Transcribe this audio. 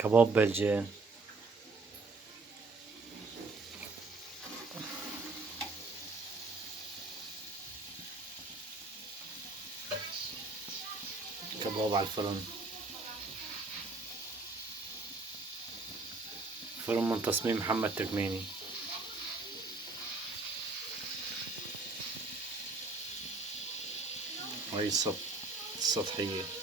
كباب بلجين. كباب على الفرن. فرن من تصميم محمد تكميني. هاي السطحية.